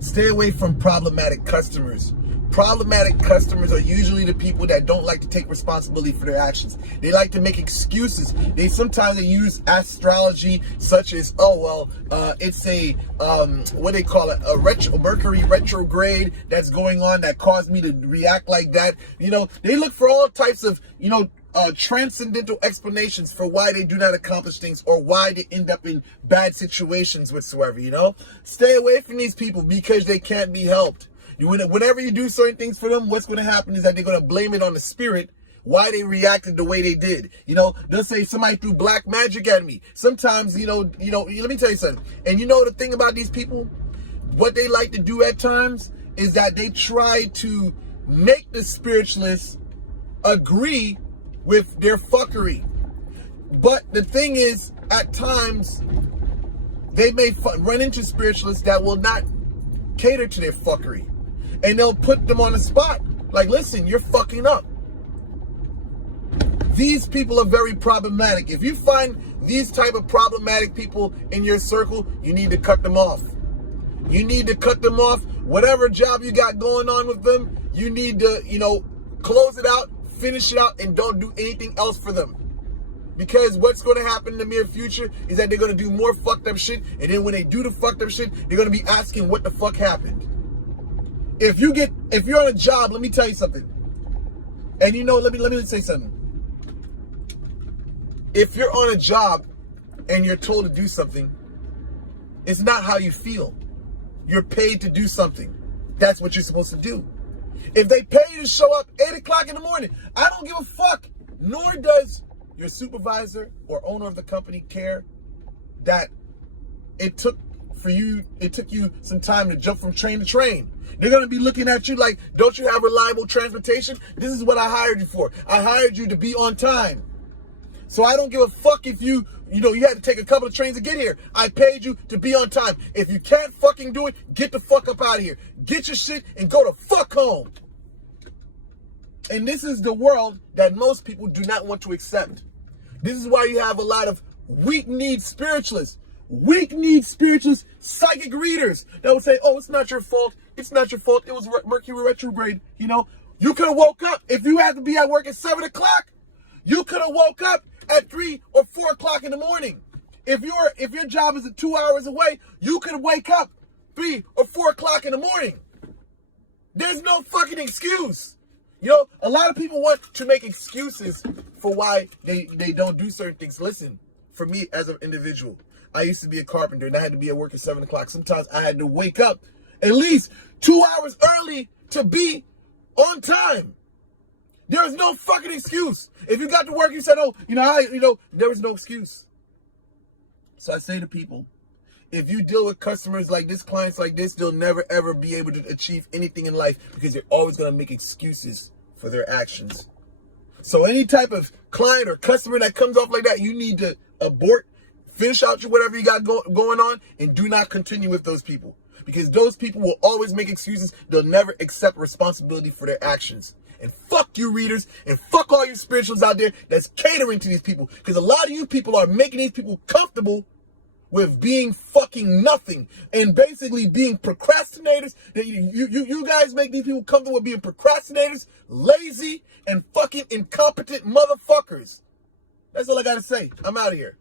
Stay away from problematic customers. Problematic customers are usually the people that don't like to take responsibility for their actions. They like to make excuses. Sometimes use astrology, such as, it's a what they call it, a Mercury retrograde that's going on that caused me to react like that. They look for all types of transcendental explanations for why they do not accomplish things or why they end up in bad situations whatsoever. Stay away from these people because they can't be helped. Whenever you do certain things for them, what's going to happen is that they're going to blame it on the spirit why they reacted the way they did. They'll say somebody threw black magic at me. Sometimes, let me tell you something. And the thing about these people, what they like to do at times is that they try to make the spiritualists agree with their fuckery. But the thing is, at times, they may run into spiritualists that will not cater to their fuckery. And they'll put them on the spot. Like, listen, you're fucking up. These people are very problematic. If you find these type of problematic people in your circle, you need to cut them off. You need to cut them off. Whatever job you got going on with them, you need to, close it out, finish it out, and don't do anything else for them. Because what's going to happen in the near future is that they're going to do more fucked up shit. And then when they do the fucked up shit, they're going to be asking what the fuck happened. If you're on a job, let me tell you something. And let me say something. If you're on a job and you're told to do something, it's not how you feel. You're paid to do something. That's what you're supposed to do. If they pay you to show up 8 o'clock in the morning, I don't give a fuck. Nor does your supervisor or owner of the company care that it took you some time to jump from train to train. They're going to be looking at you like, don't you have reliable transportation? This is what I hired you for. I hired you to be on time. So I don't give a fuck if you had to take a couple of trains to get here. I paid you to be on time. If you can't fucking do it, get the fuck up out of here. Get your shit and go the fuck home. And this is the world that most people do not want to accept. This is why you have a lot of weak-kneed spiritualists. Weak-kneed spiritualists, psychic readers that will say, oh, it's not your fault. It's not your fault. It was Mercury retrograde. You could have woke up. If you had to be at work at 7 o'clock, you could have woke up at 3 or 4 o'clock in the morning. If your job is 2 hours away, you could wake up 3 or 4 o'clock in the morning. There's no fucking excuse. A lot of people want to make excuses for why they don't do certain things. Listen, for me as an individual, I used to be a carpenter and I had to be at work at 7 o'clock. Sometimes I had to wake up at least 2 hours early to be on time. There is no fucking excuse. If you got to work, you said, there was no excuse. So I say to people, if you deal with customers like this, clients like this, they'll never ever be able to achieve anything in life because they're always going to make excuses for their actions. So any type of client or customer that comes off like that, you need to abort, finish out whatever you got going on, and do not continue with those people. Because those people will always make excuses. They'll never accept responsibility for their actions. And fuck you readers, and fuck all you spirituals out there that's catering to these people. Because a lot of you people are making these people comfortable with being fucking nothing and basically being procrastinators. You guys make these people comfortable with being procrastinators, lazy, and fucking incompetent motherfuckers. That's all I gotta say. I'm out of here.